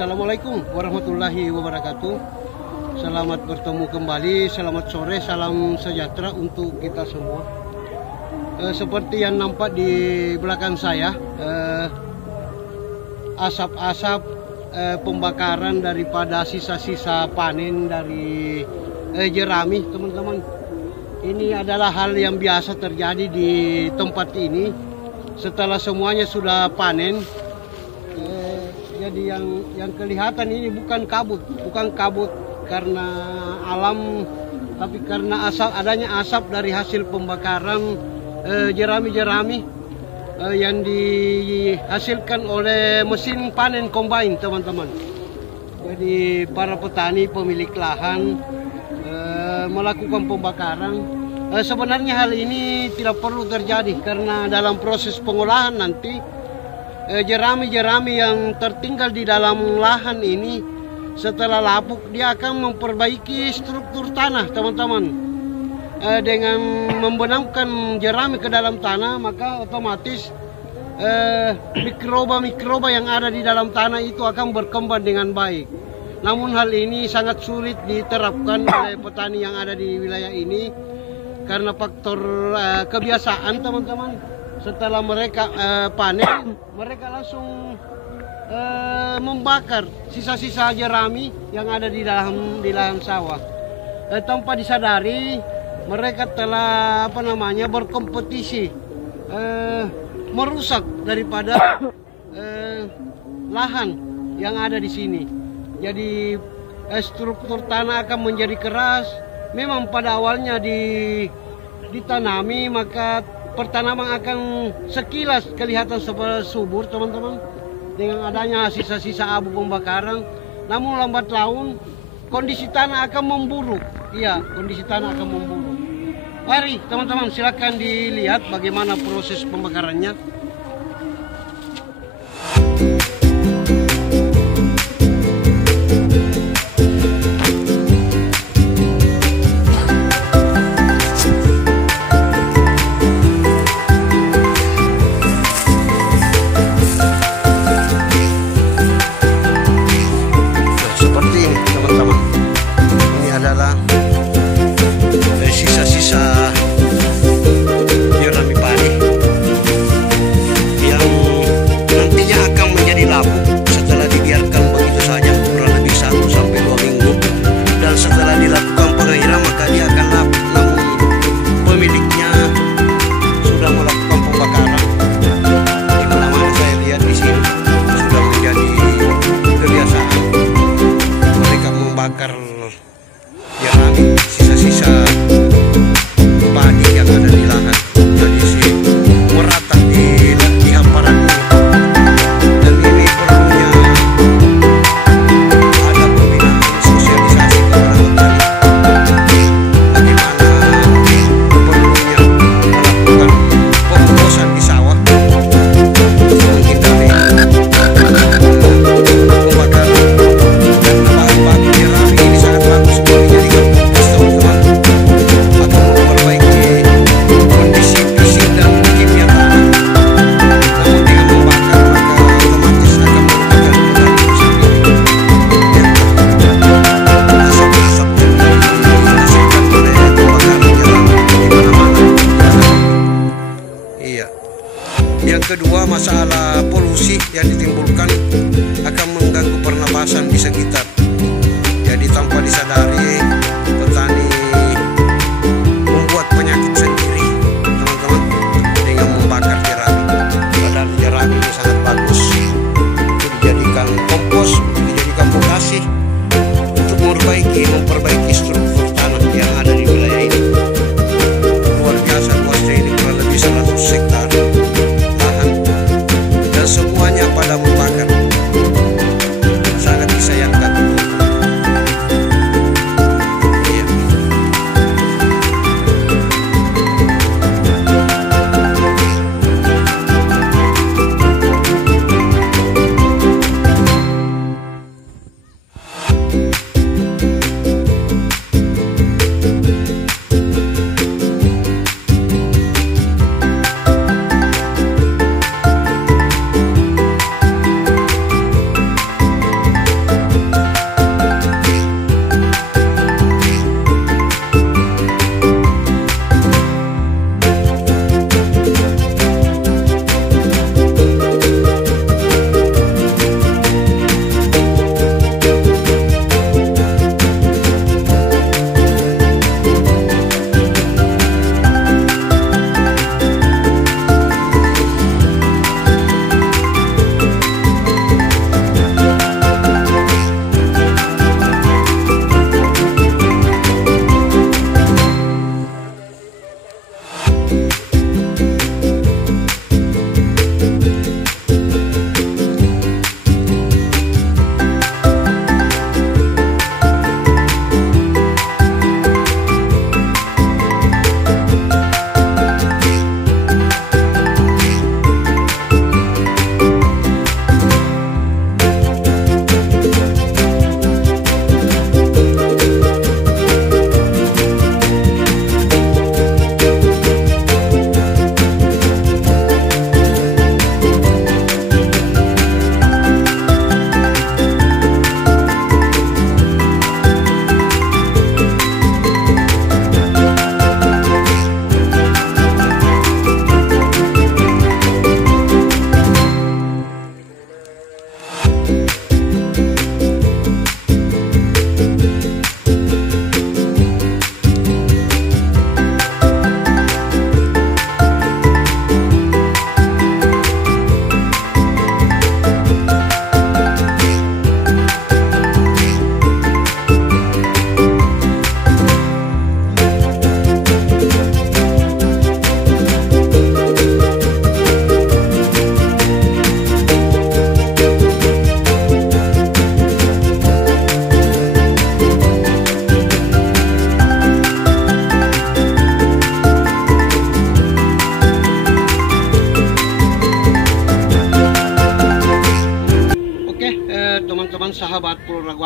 Assalamualaikum warahmatullahi wabarakatuh. Selamat bertemu kembali, selamat sore, salam sejahtera untuk kita semua. Seperti yang nampak di belakang saya, asap-asap pembakaran daripada sisa-sisa panen dari jerami, teman-teman. Ini adalah hal yang biasa terjadi di tempat ini setelah semuanya sudah panen. Jadi yang kelihatan ini bukan kabut karena alam, tapi karena adanya asap dari hasil pembakaran jerami-jerami yang dihasilkan oleh mesin panen combine, teman-teman. Jadi para petani pemilik lahan melakukan pembakaran. Sebenarnya hal ini tidak perlu terjadi karena dalam proses pengolahan nanti jerami-jerami yang tertinggal di dalam lahan ini setelah lapuk dia akan memperbaiki struktur tanah, teman-teman. Dengan membenamkan jerami ke dalam tanah, maka otomatis mikroba-mikroba yang ada di dalam tanah itu akan berkembang dengan baik. Namun hal ini sangat sulit diterapkan oleh petani yang ada di wilayah ini karena faktor kebiasaan, teman-teman. Setelah mereka panen, mereka langsung membakar sisa-sisa jerami yang ada di lahan sawah. Tanpa disadari, mereka telah berkompetisi merusak daripada lahan yang ada di sini. Jadi struktur tanah akan menjadi keras. Memang pada awalnya ditanami, maka pertanaman akan sekilas kelihatan subur, teman-teman, dengan adanya sisa-sisa abu pembakaran. Namun lambat laun kondisi tanah akan memburuk. Iya, kondisi tanah akan memburuk. Mari teman-teman, silakan dilihat bagaimana proses pembakarannya. Sisa-sisa jerami padi yang nantinya akan menjadi lapuk setelah dibiarkan begitu saja kurang lebih 1 sampai 2 minggu, dan setelah dilakukan pengairan maka dia akan lapuk. Namun pemiliknya sudah melakukan pembakaran, di mana-mana saya lihat di sini sudah menjadi kebiasaan mereka membakar jerami, sisa-sisa padi yang ada di lahan. Jadi sih merata di hamparan ini, dan ini perlunya ada pembinaan sosialisasi kepada petani bagaimana perlunya melakukan pembosan di sawah menghindari pembakaran. Karena bahan baku jerami ini sangat bagus sekali dijadikan kompos, teman-teman, atau memperbaiki kondisi fisik dan kimia tanah. Namun dengan membakar maka otomatis akan merupakan kembali sendiri. Asap-asap yang dihasilkan oleh pembakaran jerami di mana-mana. Iya. Yang kedua, masalah polusi yang ditimbulkan akan mengganggu pernapasan di sekitar. Jadi tanpa disadari petani membuat penyakit sendiri, teman-teman, dengan membakar jerami. Padahal jerami ini sangat bagus untuk dijadikan kompos, untuk dijadikan pokasi, untuk memperbaiki struktur tanah yang ada di wilayah ini. Luar biasa luasnya ini, kurang lebih 100 hektar lahan, dan semuanya pada membakar.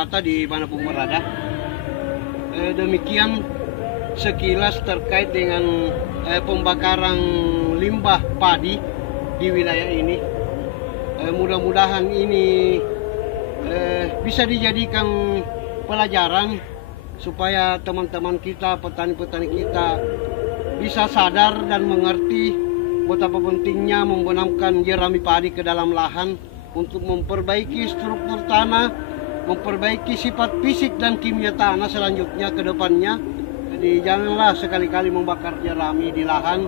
Guata di manapun berada. Demikian sekilas terkait dengan pembakaran limbah padi di wilayah ini. Mudah-mudahan ini bisa dijadikan pelajaran supaya teman-teman kita, petani-petani kita bisa sadar dan mengerti betapa pentingnya membenamkan jerami padi ke dalam lahan untuk memperbaiki struktur tanah, memperbaiki sifat fisik dan kimia tanah selanjutnya ke depannya. Jadi janganlah sekali-kali membakar jerami di lahan,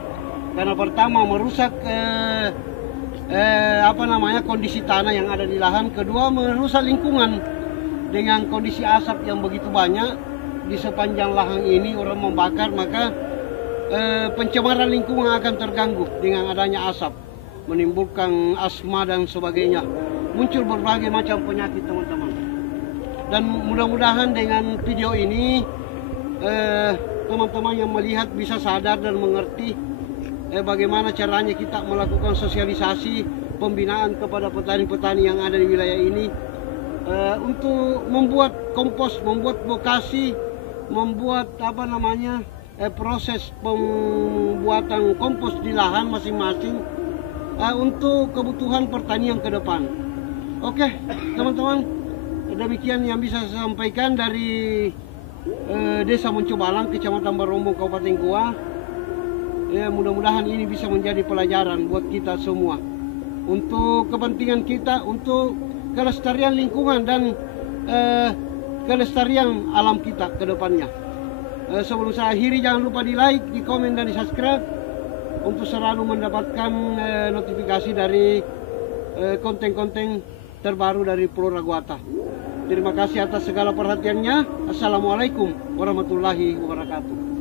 karena pertama merusak kondisi tanah yang ada di lahan, kedua merusak lingkungan dengan kondisi asap yang begitu banyak di sepanjang lahan ini orang membakar, maka pencemaran lingkungan akan terganggu dengan adanya asap, menimbulkan asma dan sebagainya, muncul berbagai macam penyakit teman-teman. Dan mudah-mudahan dengan video ini teman-teman yang melihat bisa sadar dan mengerti bagaimana caranya kita melakukan sosialisasi pembinaan kepada petani-petani yang ada di wilayah ini untuk membuat kompos, membuat bokasi, membuat proses pembuatan kompos di lahan masing-masing untuk kebutuhan pertanian ke depan. Oke, teman-teman, demikian yang bisa saya sampaikan dari Desa Moncobalang, Kecamatan Barombong, Kabupaten Goa. Ya, mudah-mudahan ini bisa menjadi pelajaran buat kita semua untuk kepentingan kita, untuk kelestarian lingkungan dan kelestarian alam kita ke depannya. Sebelum saya akhiri, jangan lupa di like, di komen, dan di subscribe untuk selalu mendapatkan notifikasi dari konten-konten terbaru dari Flora Guata. Terima kasih atas segala perhatiannya. Assalamualaikum warahmatullahi wabarakatuh.